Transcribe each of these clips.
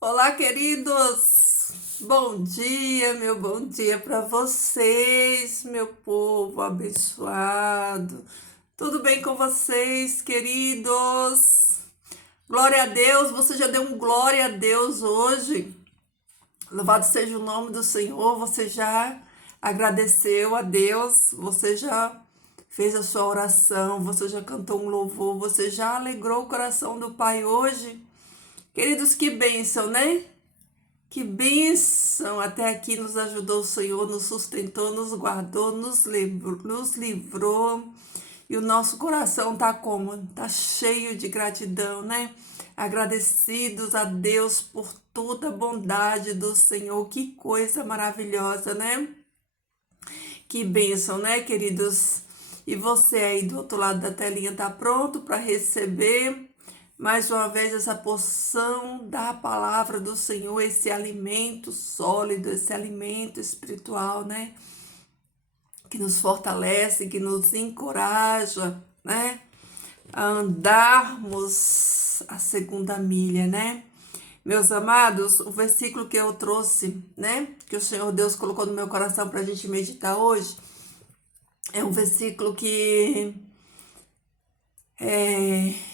Olá, queridos! Bom dia, meu bom dia para vocês, meu povo abençoado. Tudo bem com vocês, queridos? Glória a Deus, você já deu um glória a Deus hoje? Louvado seja o nome do Senhor, você já agradeceu a Deus, você já fez a sua oração, você já cantou um louvor, você já alegrou o coração do Pai hoje? Queridos, que bênção, né? Que bênção! Até aqui nos ajudou o Senhor, nos sustentou, nos guardou, nos livrou. E o nosso coração tá como? Tá cheio de gratidão, né? Agradecidos a Deus por toda a bondade do Senhor. Que coisa maravilhosa, né? Que bênção, né, queridos? E você aí do outro lado da telinha tá pronto para receber mais uma vez essa porção da palavra do Senhor, esse alimento sólido, esse alimento espiritual, né? Que nos fortalece, que nos encoraja, né? A andarmos a segunda milha, né? Meus amados, o versículo que eu trouxe, né? Que o Senhor Deus colocou no meu coração para a gente meditar hoje, é um versículo que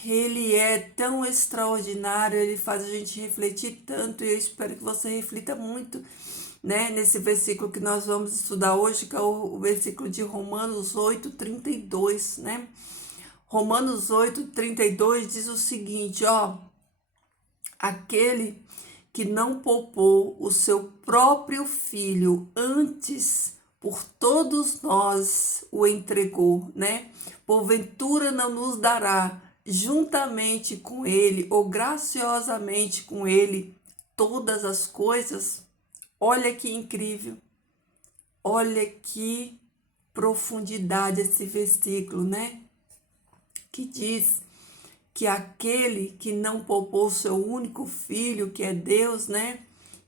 ele é tão extraordinário, ele faz a gente refletir tanto, e eu espero que você reflita muito, né, nesse versículo que nós vamos estudar hoje, que é o versículo de Romanos 8:32, né? Romanos 8:32 diz o seguinte, ó: aquele que não poupou o seu próprio filho, antes por todos nós o entregou, né? Porventura não nos dará juntamente com ele ou graciosamente com ele todas as coisas? Olha que incrível. Olha que profundidade esse versículo, né? Que diz que aquele que não poupou o seu único filho, que é Deus, né?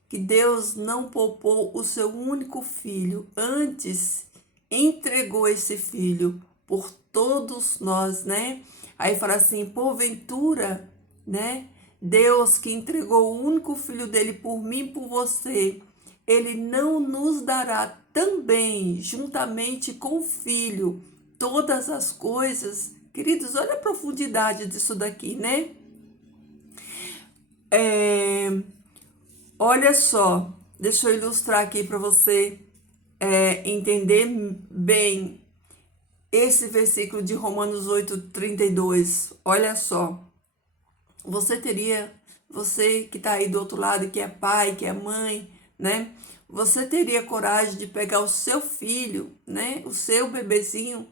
Que Deus não poupou o seu único filho, antes entregou esse filho por todos nós, né? Aí fala assim, porventura, né? Deus que entregou o único filho dele por mim e por você, ele não nos dará também, juntamente com o filho, todas as coisas? Queridos, olha a profundidade disso daqui, né? Olha só, deixa eu ilustrar aqui para você entender bem esse versículo de Romanos 8:32. Olha só, você teria, você que está aí do outro lado, que é pai, que é mãe, né? Você teria coragem de pegar o seu filho, né? O seu bebezinho,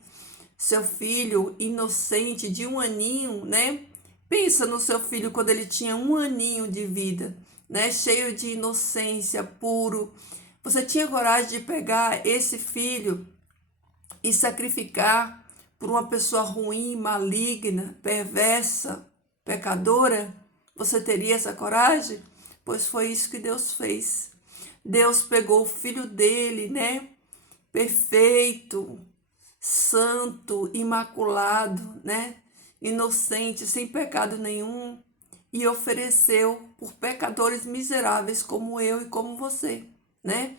seu filho inocente de 1 aninho, né? Pensa no seu filho quando ele tinha 1 aninho de vida, né? Cheio de inocência, puro. Você tinha coragem de pegar esse filho e sacrificar por uma pessoa ruim, maligna, perversa, pecadora? Você teria essa coragem? Pois foi isso que Deus fez. Deus pegou o filho dele, né? Perfeito, santo, imaculado, né? Inocente, sem pecado nenhum, e ofereceu por pecadores miseráveis como eu e como você, né?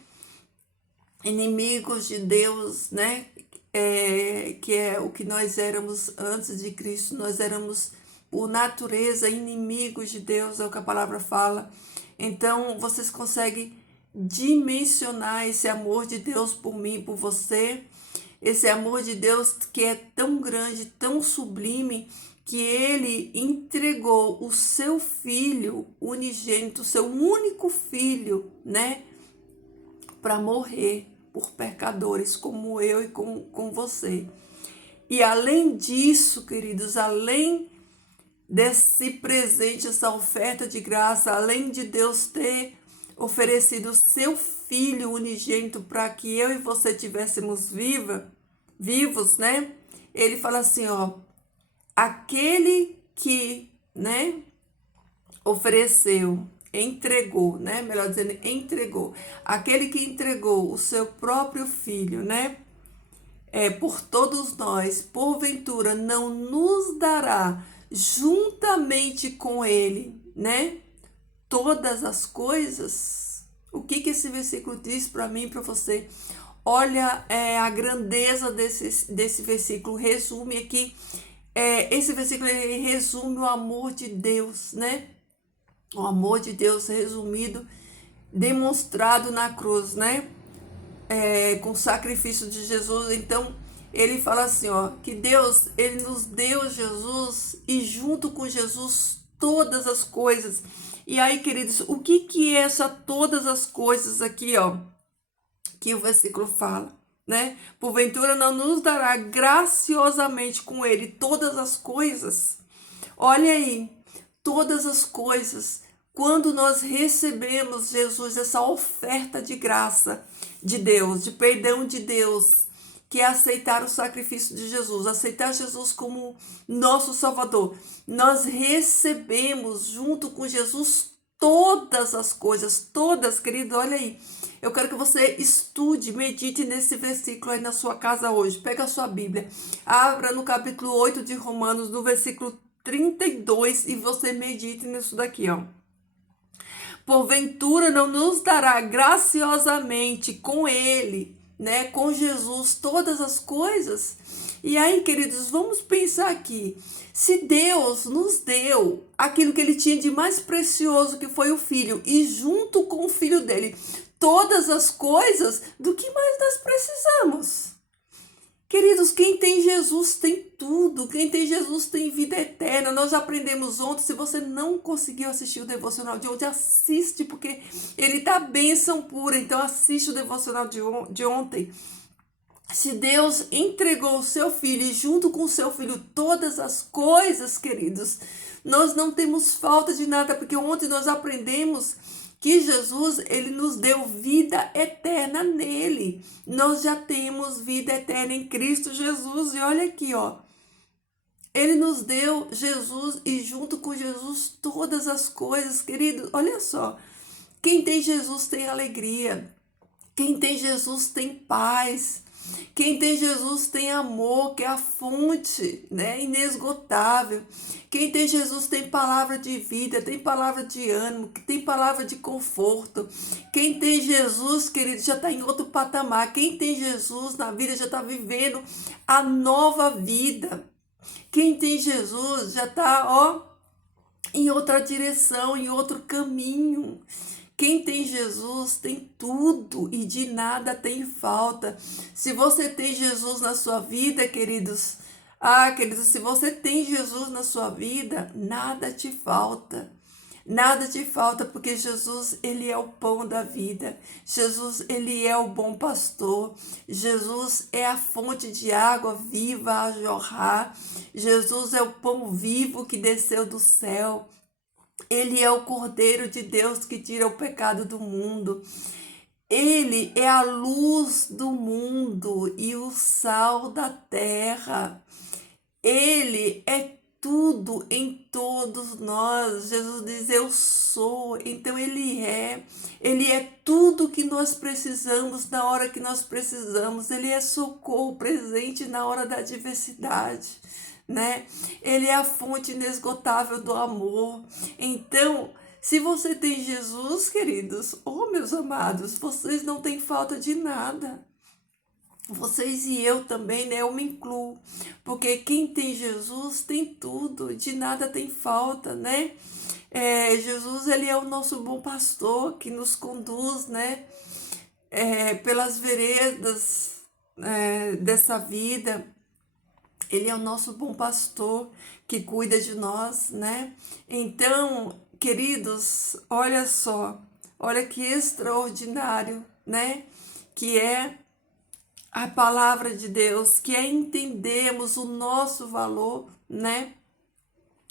Inimigos de Deus, né? Que é o que nós éramos antes de Cristo. Nós éramos, por natureza, inimigos de Deus, é o que a palavra fala. Então, vocês conseguem dimensionar esse amor de Deus por mim e por você? Esse amor de Deus que é tão grande, tão sublime, que ele entregou o seu filho unigênito, o seu único filho, né, para morrer por pecadores como eu e com você. E além disso, queridos, além desse presente, essa oferta de graça, além de Deus ter oferecido o seu filho unigênito para que eu e você tivéssemos vivos, né? Ele fala assim, ó, aquele que, né, ofereceu, entregou, né? Melhor dizendo, entregou. Aquele que entregou o seu próprio filho, né? Por todos nós, porventura não nos dará juntamente com ele, né? todas as coisas? O que esse versículo diz para mim e para você? Olha, a grandeza desse versículo. Resume aqui, esse versículo ele resume o amor de Deus, né? O amor de Deus resumido, demonstrado na cruz, né? Com o sacrifício de Jesus. Então, ele fala assim, ó, que Deus, ele nos deu Jesus e junto com Jesus todas as coisas. E aí, queridos, o que é essa todas as coisas aqui, ó, que o versículo fala, né? Porventura não nos dará graciosamente com ele todas as coisas. Olha aí, todas as coisas. Quando nós recebemos Jesus, essa oferta de graça de Deus, de perdão de Deus, que é aceitar o sacrifício de Jesus, aceitar Jesus como nosso Salvador, nós recebemos junto com Jesus todas as coisas, todas, querido, olha aí. Eu quero que você estude, medite nesse versículo aí na sua casa hoje. Pega a sua Bíblia, abra no capítulo 8 de Romanos, no versículo 32, e você medite nisso daqui, ó. Porventura não nos dará graciosamente com ele, né, com Jesus, todas as coisas? E aí, queridos, vamos pensar aqui. Se Deus nos deu aquilo que ele tinha de mais precioso, que foi o Filho, e junto com o Filho dele, todas as coisas, do que mais nós precisamos? Queridos, quem tem Jesus tem tudo. Quem tem Jesus tem vida eterna. Nós aprendemos ontem. Se você não conseguiu assistir o devocional de ontem, assiste, porque ele dá bênção pura. Então assiste o devocional de ontem. Se Deus entregou o seu Filho e junto com o seu Filho todas as coisas, queridos, nós não temos falta de nada, porque ontem nós aprendemos que Jesus, ele nos deu vida eterna nele. Nós já temos vida eterna em Cristo Jesus. E olha aqui, ó. Ele nos deu Jesus e junto com Jesus todas as coisas, querido. Olha só. Quem tem Jesus tem alegria. Quem tem Jesus tem paz. Quem tem Jesus tem amor, que é a fonte, né, inesgotável. Quem tem Jesus tem palavra de vida, tem palavra de ânimo, tem palavra de conforto. Quem tem Jesus, querido, já está em outro patamar. Quem tem Jesus na vida já está vivendo a nova vida. Quem tem Jesus já está, ó, em outra direção, em outro caminho. Quem tem Jesus tem tudo e de nada tem falta. Se você tem Jesus na sua vida, queridos, queridos, se você tem Jesus na sua vida, nada te falta. Nada te falta, porque Jesus, ele é o pão da vida. Jesus, ele é o bom pastor. Jesus é a fonte de água viva a jorrar. Jesus é o pão vivo que desceu do céu. Ele é o Cordeiro de Deus que tira o pecado do mundo. Ele é a luz do mundo e o sal da terra. Ele é tudo em todos nós. Jesus diz, eu sou. Então ele é tudo que nós precisamos na hora que nós precisamos. Ele é socorro presente na hora da adversidade, né? Ele é a fonte inesgotável do amor. Então, se você tem Jesus, queridos, meus amados, vocês não têm falta de nada. Vocês e eu também, né? Eu me incluo, porque quem tem Jesus tem tudo, de nada tem falta, né? Jesus, ele é o nosso bom pastor que nos conduz, né? Pelas veredas dessa vida. Ele é o nosso bom pastor que cuida de nós, né? Então, queridos, olha só, olha que extraordinário, né? Que é a palavra de Deus, que é entendermos o nosso valor, né?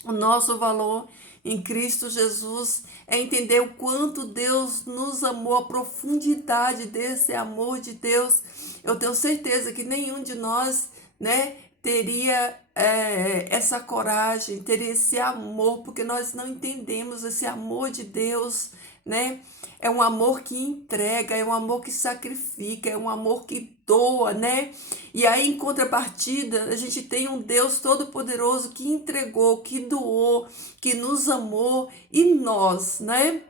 O nosso valor em Cristo Jesus é entender o quanto Deus nos amou, a profundidade desse amor de Deus. Eu tenho certeza que nenhum de nós, né, teria essa coragem, teria esse amor, porque nós não entendemos esse amor de Deus, né? É um amor que entrega, é um amor que sacrifica, é um amor que doa, né? E aí, em contrapartida, a gente tem um Deus todo-poderoso que entregou, que doou, que nos amou, e nós, né?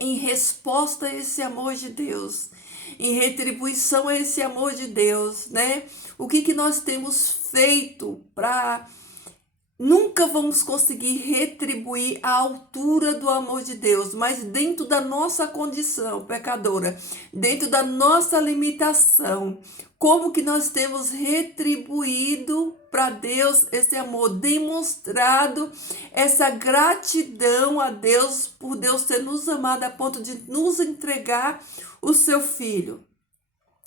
em resposta a esse amor de Deus, em retribuição a esse amor de Deus, né? O que nós temos feito para... Nunca vamos conseguir retribuir à altura do amor de Deus, mas dentro da nossa condição pecadora, dentro da nossa limitação, como que nós temos retribuído para Deus esse amor, demonstrado essa gratidão a Deus por Deus ter nos amado a ponto de nos entregar o seu Filho?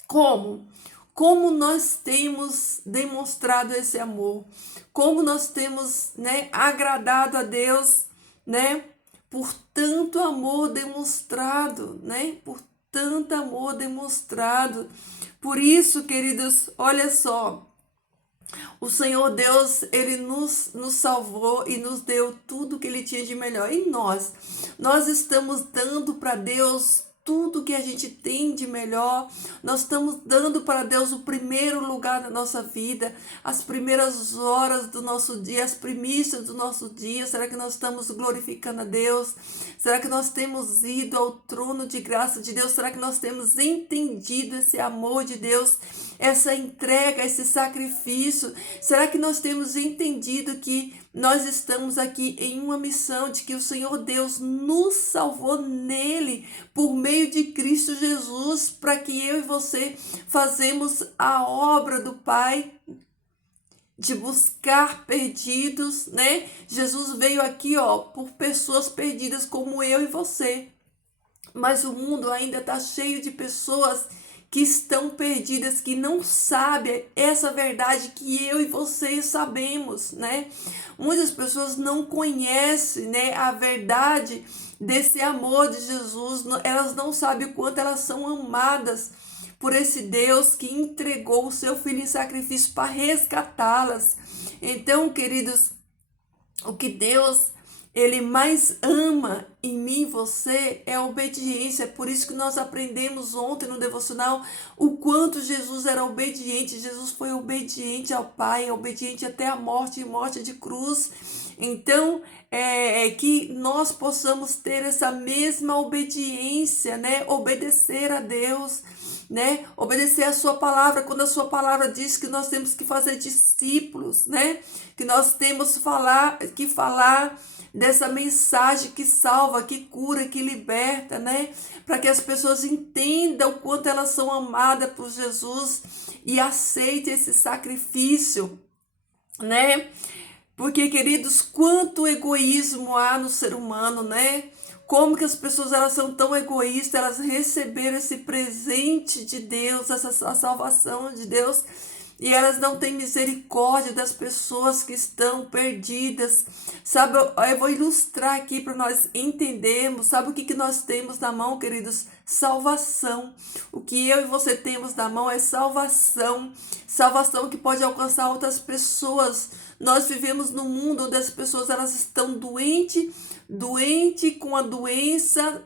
Como? Como nós temos demonstrado esse amor? Como nós temos, né, agradado a Deus, né, por tanto amor demonstrado, né, por tanto amor demonstrado. Por isso, queridos, olha só, o Senhor Deus, Ele nos salvou e nos deu tudo que Ele tinha de melhor. E nós estamos dando para Deus tudo que a gente tem de melhor. Nós estamos dando para Deus o primeiro lugar na nossa vida, as primeiras horas do nosso dia, as primícias do nosso dia. Será que nós estamos glorificando a Deus? Será que nós temos ido ao trono de graça de Deus? Será que nós temos entendido esse amor de Deus, essa entrega, esse sacrifício? Será que nós temos entendido que nós estamos aqui em uma missão, de que o Senhor Deus nos salvou nele, por meio de Cristo Jesus, para que eu e você fazemos a obra do Pai, de buscar perdidos, né? Jesus veio aqui, por pessoas perdidas como eu e você. Mas o mundo ainda está cheio de pessoas que estão perdidas, que não sabem essa verdade que eu e vocês sabemos, né? Muitas pessoas não conhecem, né, a verdade desse amor de Jesus. Elas não sabem o quanto elas são amadas por esse Deus que entregou o seu Filho em sacrifício para resgatá-las. Então, queridos, o que Deus Ele mais ama em mim e você é a obediência. É por isso que nós aprendemos ontem no devocional o quanto Jesus era obediente. Jesus foi obediente ao Pai, obediente até a morte e morte de cruz. Então, que nós possamos ter essa mesma obediência, né? Obedecer a Deus, né? Obedecer a sua palavra, quando a sua palavra diz que nós temos que fazer discípulos, né? Que nós temos que falar dessa mensagem que salva, que cura, que liberta, né? Para que as pessoas entendam o quanto elas são amadas por Jesus e aceitem esse sacrifício, né? Porque, queridos, quanto egoísmo há no ser humano, né? Como que as pessoas elas são tão egoístas, elas receberam esse presente de Deus, a salvação de Deus, e elas não têm misericórdia das pessoas que estão perdidas. Sabe, eu vou ilustrar aqui para nós entendermos. Sabe o que nós temos na mão, queridos? Salvação. O que eu e você temos na mão é salvação. Salvação que pode alcançar outras pessoas. Nós vivemos num mundo onde as pessoas elas estão doentes com a doença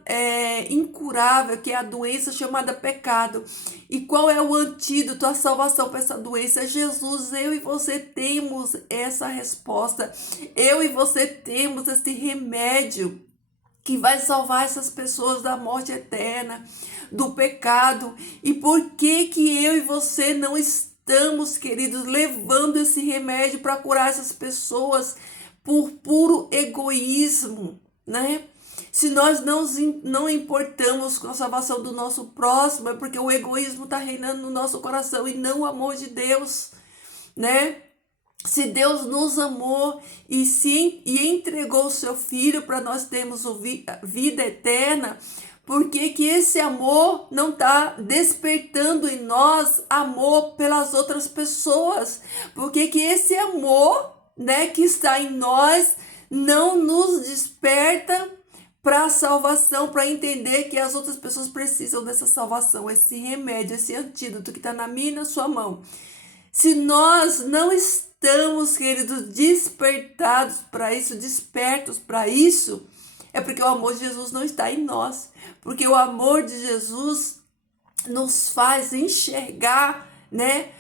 incurável, que é a doença chamada pecado. E qual é o antídoto, a salvação para essa doença? É Jesus. Eu e você temos essa resposta. Eu e você temos esse remédio que vai salvar essas pessoas da morte eterna, do pecado. E por que eu e você não estamos, queridos, levando esse remédio para curar essas pessoas por puro egoísmo, né? Se nós não importamos com a salvação do nosso próximo, é porque o egoísmo está reinando no nosso coração e não o amor de Deus, né? Se Deus nos amou e entregou o seu Filho para nós termos vida eterna, por que esse amor não está despertando em nós amor pelas outras pessoas? Por que esse amor, né, que está em nós não nos desperta para a salvação, para entender que as outras pessoas precisam dessa salvação, esse remédio, esse antídoto que está na minha e na sua mão? Se nós não estamos, queridos, despertados para isso, despertos para isso, é porque o amor de Jesus não está em nós. Porque o amor de Jesus nos faz enxergar, né,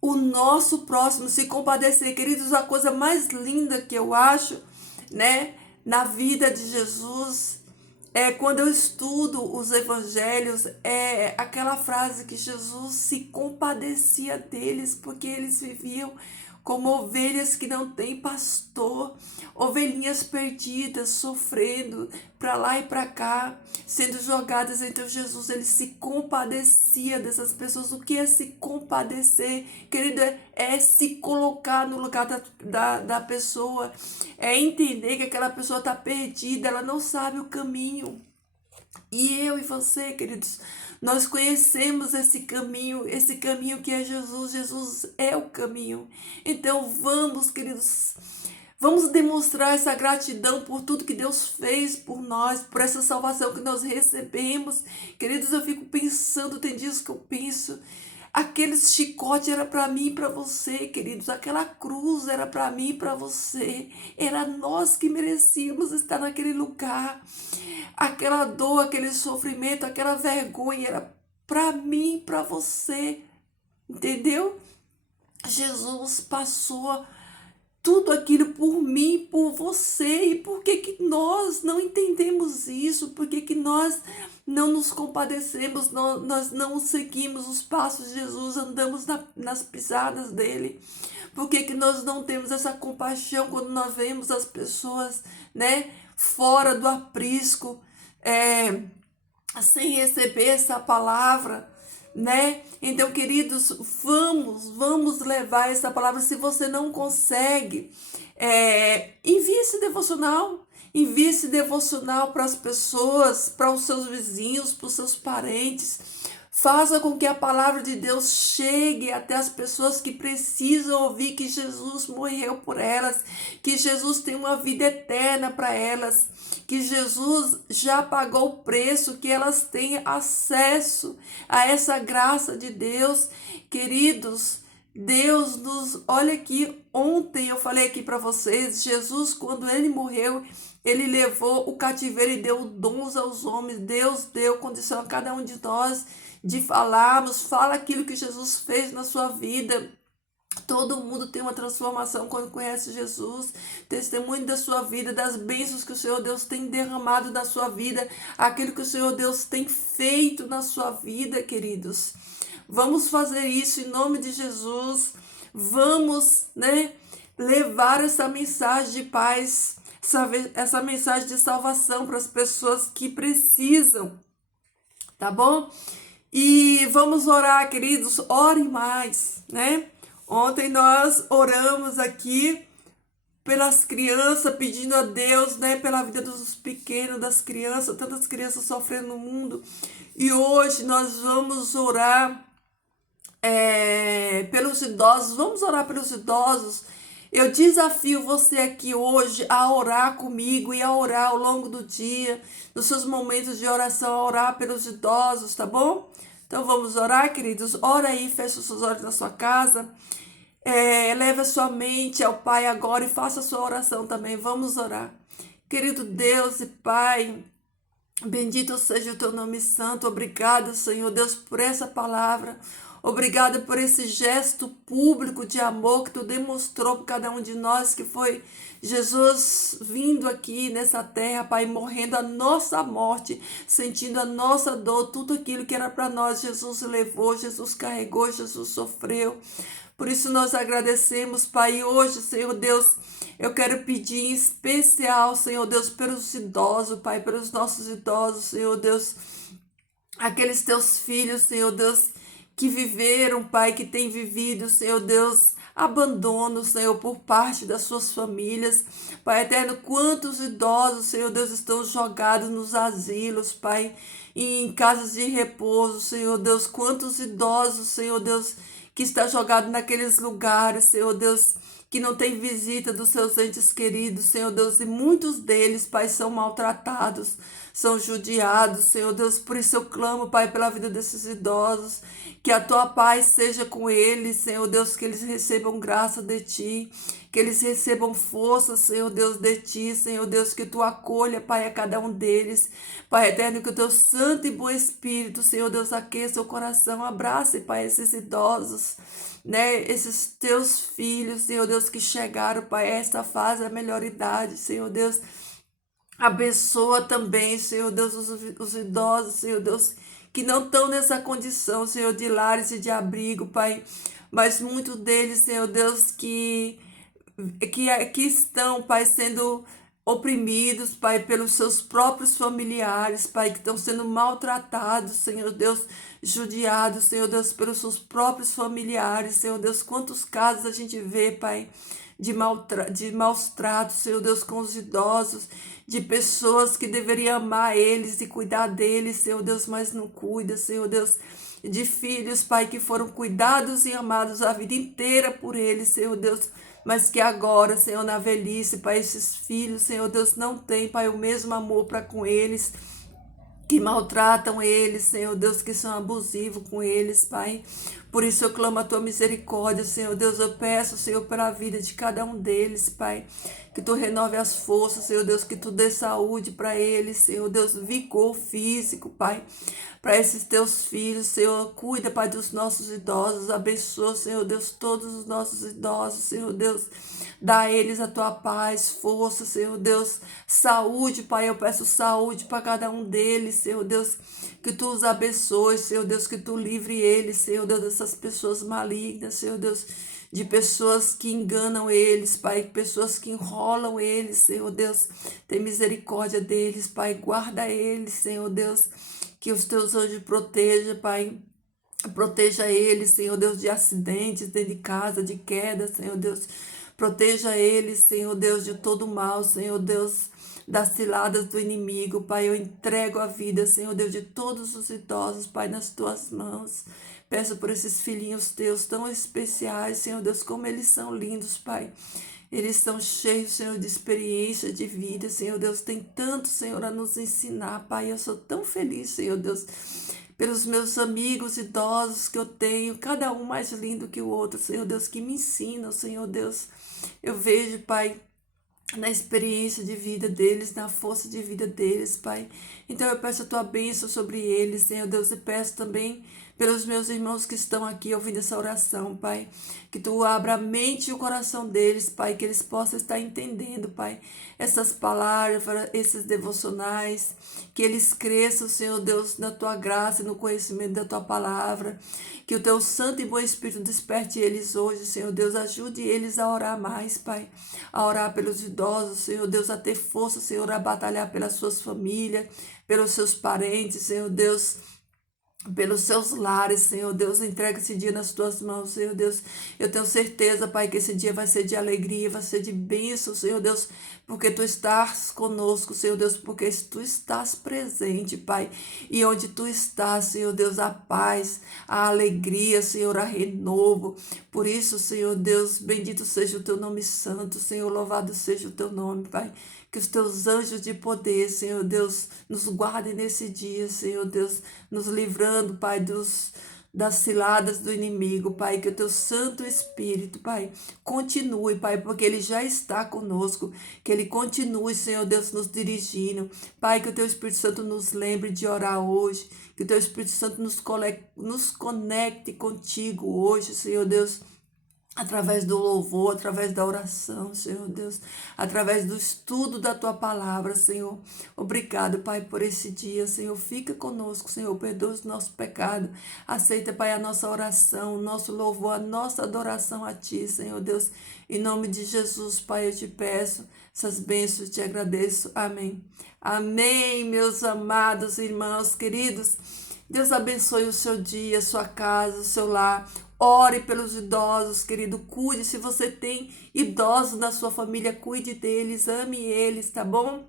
o nosso próximo, se compadecer. Queridos, a coisa mais linda que eu acho, né, na vida de Jesus Quando eu estudo os evangelhos, é aquela frase que Jesus se compadecia deles, porque eles viviam como ovelhas que não têm pastor, ovelhinhas perdidas, sofrendo para lá e para cá, sendo jogadas. Então Jesus, ele se compadecia dessas pessoas. O que é se compadecer? Querida, é se colocar no lugar da pessoa, é entender que aquela pessoa está perdida, ela não sabe o caminho. E eu e você, queridos, nós conhecemos esse caminho que é Jesus. Jesus é o caminho. Então vamos, queridos, vamos demonstrar essa gratidão por tudo que Deus fez por nós, por essa salvação que nós recebemos. Queridos, eu fico pensando, tem dias que eu penso, aquele chicote era para mim e para você, queridos. Aquela cruz era para mim e para você. Era nós que merecíamos estar naquele lugar. Aquela dor, aquele sofrimento, aquela vergonha era para mim e para você. Entendeu? Jesus passou tudo aquilo por mim, por você. E por que que nós não entendemos isso? Por que que nós não nos compadecemos? Nós não seguimos os passos de Jesus, andamos nas pisadas dele? Por que que nós não temos essa compaixão quando nós vemos as pessoas, né, fora do aprisco, sem receber essa palavra, né? Então, queridos, vamos levar essa palavra. Se você não consegue, envie esse devocional para as pessoas, para os seus vizinhos, para os seus parentes. Faça com que a palavra de Deus chegue até as pessoas que precisam ouvir que Jesus morreu por elas, que Jesus tem uma vida eterna para elas, que Jesus já pagou o preço, que elas têm acesso a essa graça de Deus. Queridos, Deus nos... Olha aqui, ontem eu falei aqui para vocês, Jesus, quando ele morreu, ele levou o cativeiro e deu dons aos homens. Deus deu condição a cada um de nós de falarmos. Fala aquilo que Jesus fez na sua vida. Todo mundo tem uma transformação quando conhece Jesus. Testemunho da sua vida, das bênçãos que o Senhor Deus tem derramado na sua vida, aquilo que o Senhor Deus tem feito na sua vida, queridos. Vamos fazer isso em nome de Jesus. Vamos, né, levar essa mensagem de paz, essa mensagem de salvação para as pessoas que precisam, tá bom? E vamos orar, queridos, orem mais, né? Ontem nós oramos aqui pelas crianças, pedindo a Deus, né, pela vida dos pequenos, das crianças, tantas crianças sofrendo no mundo. E hoje nós vamos orar pelos idosos. Vamos orar pelos idosos. Eu desafio você aqui hoje a orar comigo e a orar ao longo do dia, nos seus momentos de oração, a orar pelos idosos, tá bom? Então vamos orar, queridos. Ora aí, fecha os seus olhos na sua casa. Leve a sua mente ao Pai agora e faça a sua oração também. Vamos orar. Querido Deus e Pai, bendito seja o teu nome santo. Obrigado, Senhor Deus, por essa palavra. Obrigado por esse gesto público de amor que tu demonstrou por cada um de nós, que foi Jesus vindo aqui nessa terra, Pai, morrendo a nossa morte, sentindo a nossa dor, tudo aquilo que era para nós, Jesus levou, Jesus carregou, Jesus sofreu. Por isso nós agradecemos, Pai. E hoje, Senhor Deus, eu quero pedir em especial, Senhor Deus, pelos idosos, Pai, pelos nossos idosos, Senhor Deus, aqueles teus filhos, Senhor Deus, que viveram, Pai, que têm vivido, Senhor Deus, abandono, Senhor, por parte das suas famílias. Pai eterno, quantos idosos, Senhor Deus, estão jogados nos asilos, Pai, em casas de repouso, Senhor Deus, quantos idosos, Senhor Deus, que está jogado naqueles lugares, Senhor Deus, que não tem visita dos seus entes queridos, Senhor Deus, e muitos deles, Pai, são maltratados, são judiados, Senhor Deus. Por isso eu clamo, Pai, pela vida desses idosos, que a tua paz seja com eles, Senhor Deus, que eles recebam graça de ti, que eles recebam força, Senhor Deus, de ti, Senhor Deus, que tu acolha, Pai, a cada um deles, Pai eterno, que o teu santo e bom Espírito, Senhor Deus, aqueça o coração, abrace, Pai, esses idosos, né, esses teus filhos, Senhor Deus, que chegaram, Pai, a esta fase, a melhor idade, Senhor Deus. Abençoa também, Senhor Deus, os idosos, Senhor Deus, que não estão nessa condição, Senhor, de lares e de abrigo, Pai. Mas muitos deles, Senhor Deus, que estão, Pai, sendo oprimidos, Pai, pelos seus próprios familiares, Pai, que estão sendo maltratados, Senhor Deus, judiados, Senhor Deus, pelos seus próprios familiares, Senhor Deus, quantos casos a gente vê, Pai, de maus tratos, Senhor Deus, com os idosos, de pessoas que deveriam amar eles e cuidar deles, Senhor Deus, mas não cuida, Senhor Deus, de filhos, Pai, que foram cuidados e amados a vida inteira por eles, Senhor Deus, mas que agora, Senhor, na velhice, Pai, esses filhos, Senhor Deus, não tem, Pai, o mesmo amor para com eles, que maltratam eles, Senhor Deus, que são abusivos com eles, Pai. Por isso eu clamo a tua misericórdia, Senhor Deus. Eu peço, Senhor, pela vida de cada um deles, Pai. Que tu renove as forças, Senhor Deus, que tu dê saúde para eles, Senhor Deus, vigor físico, Pai. Para esses teus filhos, Senhor, cuida, Pai, dos nossos idosos, abençoa, Senhor Deus, todos os nossos idosos, Senhor Deus, dá a eles a tua paz, força, Senhor Deus, saúde, Pai, eu peço saúde para cada um deles, Senhor Deus, que tu os abençoe, Senhor Deus, que tu livre eles, Senhor Deus, dessas pessoas malignas, Senhor Deus, de pessoas que enganam eles, Pai, pessoas que enrolam eles, Senhor Deus, tem misericórdia deles, Pai, guarda eles, Senhor Deus, que os teus anjos protejam, Pai. Proteja eles, Senhor Deus, de acidentes dentro de casa, de queda, Senhor Deus. Proteja eles, Senhor Deus, de todo mal, Senhor Deus, das ciladas do inimigo, Pai. Eu entrego a vida, Senhor Deus, de todos os idosos, Pai, nas tuas mãos. Peço por esses filhinhos teus tão especiais, Senhor Deus, como eles são lindos, Pai. Eles estão cheios, Senhor, de experiência, de vida, Senhor Deus. Tem tanto, Senhor, a nos ensinar, Pai. Eu sou tão feliz, Senhor Deus, pelos meus amigos idosos que eu tenho, cada um mais lindo que o outro, Senhor Deus, que me ensinam, Senhor Deus. Eu vejo, Pai, na experiência de vida deles, na força de vida deles, Pai. Então eu peço a tua bênção sobre eles, Senhor Deus, e peço também pelos meus irmãos que estão aqui ouvindo essa oração, Pai. Que tu abra a mente e o coração deles, Pai, que eles possam estar entendendo, Pai, essas palavras, esses devocionais, que eles cresçam, Senhor Deus, na tua graça e no conhecimento da tua palavra. Que o teu santo e bom Espírito desperte eles hoje, Senhor Deus, ajude eles a orar mais, Pai, a orar pelos idosos, Senhor Deus, a ter força, Senhor, a batalhar pelas suas famílias, pelos seus parentes, Senhor Deus, pelos seus lares, Senhor Deus, entrega esse dia nas tuas mãos, Senhor Deus. Eu tenho certeza, Pai, que esse dia vai ser de alegria, vai ser de bênção, Senhor Deus, porque tu estás conosco, Senhor Deus, porque tu estás presente, Pai. E onde tu estás, Senhor Deus, a paz, a alegria, Senhor, a renovo. Por isso, Senhor Deus, bendito seja o teu nome santo, Senhor, louvado seja o teu nome, Pai. Que os teus anjos de poder, Senhor Deus, nos guardem nesse dia, Senhor Deus, nos livrando, Pai, das ciladas do inimigo, Pai, que o teu Santo Espírito, Pai, continue, Pai, porque ele já está conosco, que ele continue, Senhor Deus, nos dirigindo, Pai, que o teu Espírito Santo nos lembre de orar hoje, que o teu Espírito Santo nos conecte contigo hoje, Senhor Deus, através do louvor, através da oração, Senhor Deus, através do estudo da tua palavra, Senhor. Obrigado, Pai, por esse dia, Senhor. Fica conosco, Senhor. Perdoa os nossos pecados. Aceita, Pai, a nossa oração, o nosso louvor, a nossa adoração a Ti, Senhor Deus. Em nome de Jesus, Pai, eu te peço essas bênçãos, te agradeço. Amém. Amém, meus amados irmãos, queridos. Deus abençoe o seu dia, a sua casa, o seu lar. Ore pelos idosos, querido. Cuide. Se você tem idosos na sua família, cuide deles, ame eles, tá bom?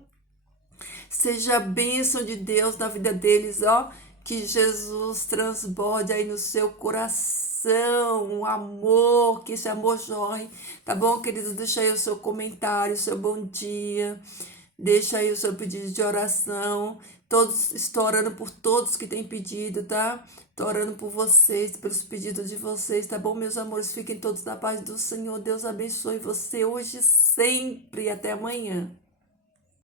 Seja a bênção de Deus na vida deles, ó. Que Jesus transborde aí no seu coração, um amor, que esse amor jorre, tá bom, querido? Deixa aí o seu comentário, o seu bom dia. Deixa aí o seu pedido de oração. Todos, estou orando por todos que têm pedido, tá? Estou orando por vocês, pelos pedidos de vocês, tá bom, meus amores? Fiquem todos na paz do Senhor. Deus abençoe você hoje e sempre. Até amanhã.